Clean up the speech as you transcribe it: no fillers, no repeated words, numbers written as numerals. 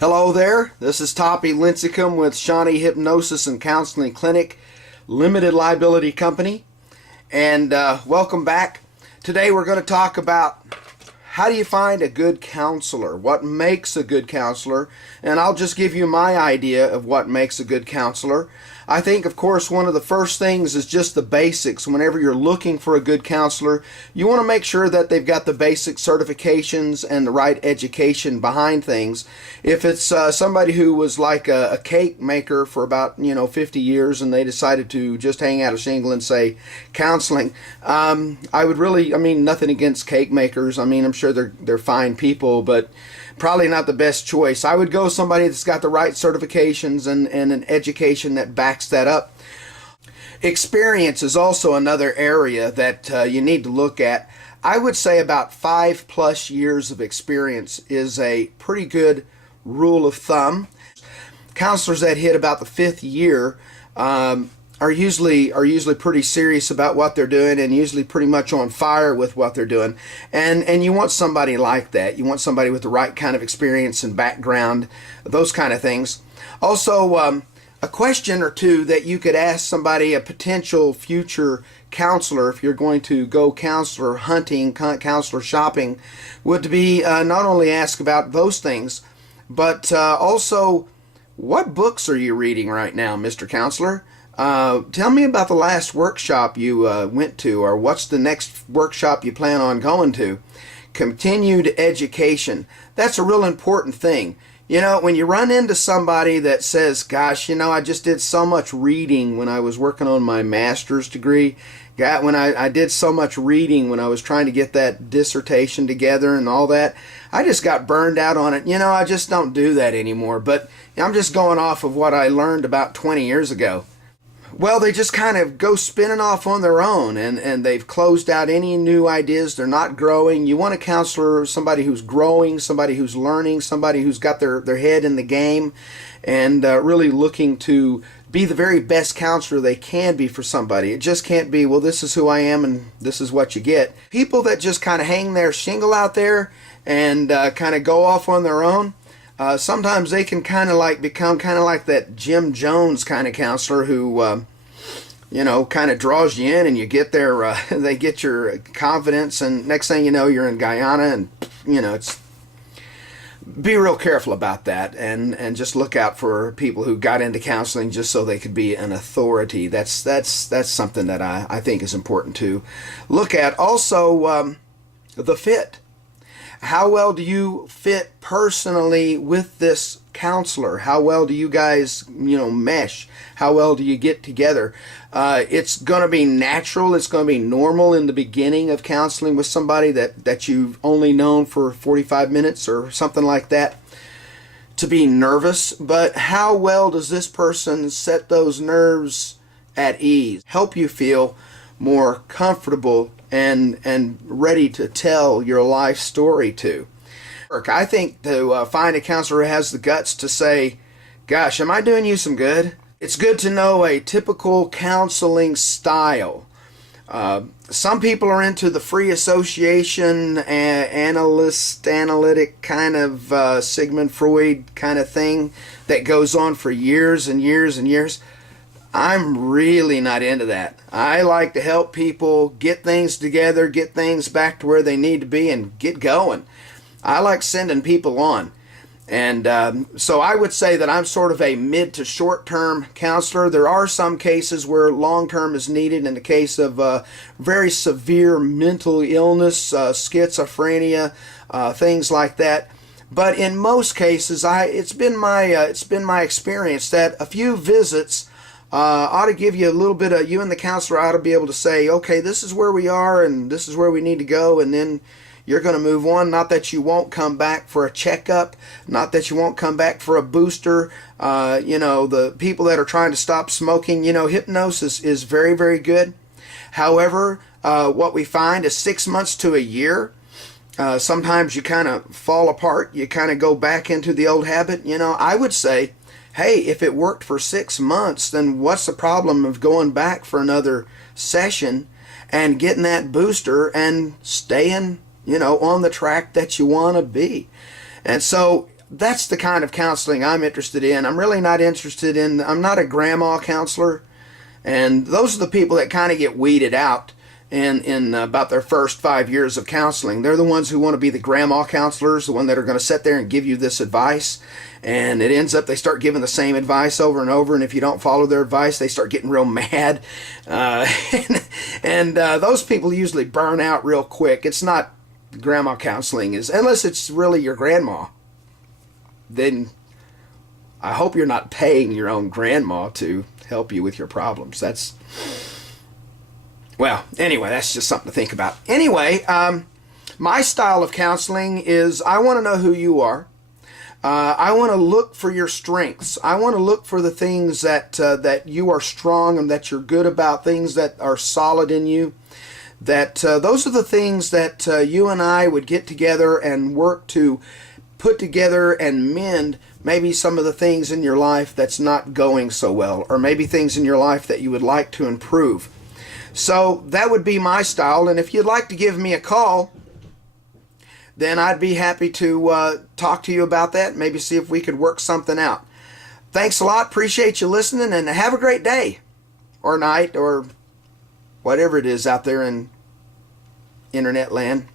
Hello there, this is Toppie Lincicome with Shawnee Hypnosis and Counseling Clinic, Limited Liability Company, and welcome back. Today we're going to talk about how do you find a good counselor, what makes a good counselor, and I'll just give you my idea of what makes a good counselor. I think, of course, one of the first things is just the basics. Whenever you're looking for a good counselor, you want to make sure that they've got the basic certifications and the right education behind things. If it's somebody who was like a cake maker for about 50 years and they decided to just hang out a shingle and say counseling, I would really, nothing against cake makers. I'm sure they're fine people, but probably not the best choice. I would go somebody that's got the right certifications and an education that backs that up. Experience is also another area that you need to look at. I would say about 5+ years of experience is a pretty good rule of thumb. Counselors that hit about the 5th year are usually pretty serious about what they're doing and usually pretty much on fire with what they're doing. And you want somebody like that. You want somebody with the right kind of experience and background, those kind of things. Also, a question or two that you could ask somebody, a potential future counselor, if you're going to go counselor hunting, counselor shopping, would be not only ask about those things, but also, what books are you reading right now, Mr. Counselor? Tell me about the last workshop you went to, or what's the next workshop you plan on going to. Continued education. That's a real important thing. When you run into somebody that says, gosh, I just did so much reading when I was working on my master's degree. When I did so much reading when I was trying to get that dissertation together and all that. I just got burned out on it. I just don't do that anymore. But I'm just going off of what I learned about 20 years ago. Well, they just kind of go spinning off on their own, and they've closed out any new ideas. They're not growing. You want a counselor, somebody who's growing, somebody who's learning, somebody who's got their head in the game, and really looking to be the very best counselor they can be for somebody. It just can't be, well, this is who I am and this is what you get. People that just kind of hang their shingle out there and kind of go off on their own, sometimes they can kind of become kind of like that Jim Jones kind of counselor who, kind of draws you in, and you get their, they get your confidence, and next thing you know, you're in Guyana, and it's. Be real careful about that, and just look out for people who got into counseling just so they could be an authority. That's something that I think is important to look at. Also, the fit. How well do you fit personally with this counselor? How well do you guys, mesh? How well do you get together? It's going to be natural. It's going to be normal in the beginning of counseling with somebody that you've only known for 45 minutes or something like that, to be nervous. But how well does this person set those nerves at ease, help you feel more comfortable and ready to tell your life story to? I think to find a counselor who has the guts to say, gosh, am I doing you some good? It's good to know a typical counseling style. Some people are into the free association, analytic kind of Sigmund Freud kind of thing that goes on for years and years and years. I'm really not into that. I like to help people get things together, get things back to where they need to be, and get going. I like sending people on. And so I would say that I'm sort of a mid to short-term counselor. There are some cases where long-term is needed in the case of very severe mental illness, schizophrenia, things like that. But in most cases, it's been my experience that a few visits ought to give you a little bit of, you and the counselor ought to be able to say, okay, this is where we are and this is where we need to go, and then you're going to move on. Not that you won't come back for a checkup, not that you won't come back for a booster. The people that are trying to stop smoking, hypnosis is very, very good. However, what we find is 6 months to a year, sometimes you kind of fall apart. You kind of go back into the old habit. I would say, hey, if it worked for 6 months, then what's the problem of going back for another session and getting that booster and staying, on the track that you want to be? And so that's the kind of counseling I'm interested in. I'm really not interested in, I'm not a grandma counselor. And those are the people that kind of get weeded out in about their first 5 years of counseling. They're the ones who want to be the grandma counselors, the one that are going to sit there and give you this advice. And it ends up they start giving the same advice over and over. And if you don't follow their advice, they start getting real mad. And those people usually burn out real quick. It's not grandma counseling, is unless it's really your grandma. Then I hope you're not paying your own grandma to help you with your problems. Well, anyway, that's just something to think about. Anyway, my style of counseling is I want to know who you are. I want to look for your strengths. I want to look for the things that you are strong and that you're good about, things that are solid in you. Those are the things that you and I would get together and work to put together and mend maybe some of the things in your life that's not going so well, or maybe things in your life that you would like to improve. So that would be my style, and if you'd like to give me a call, then I'd be happy to talk to you about that, maybe see if we could work something out. Thanks a lot, appreciate you listening, and have a great day, or night, or whatever it is out there in internet land.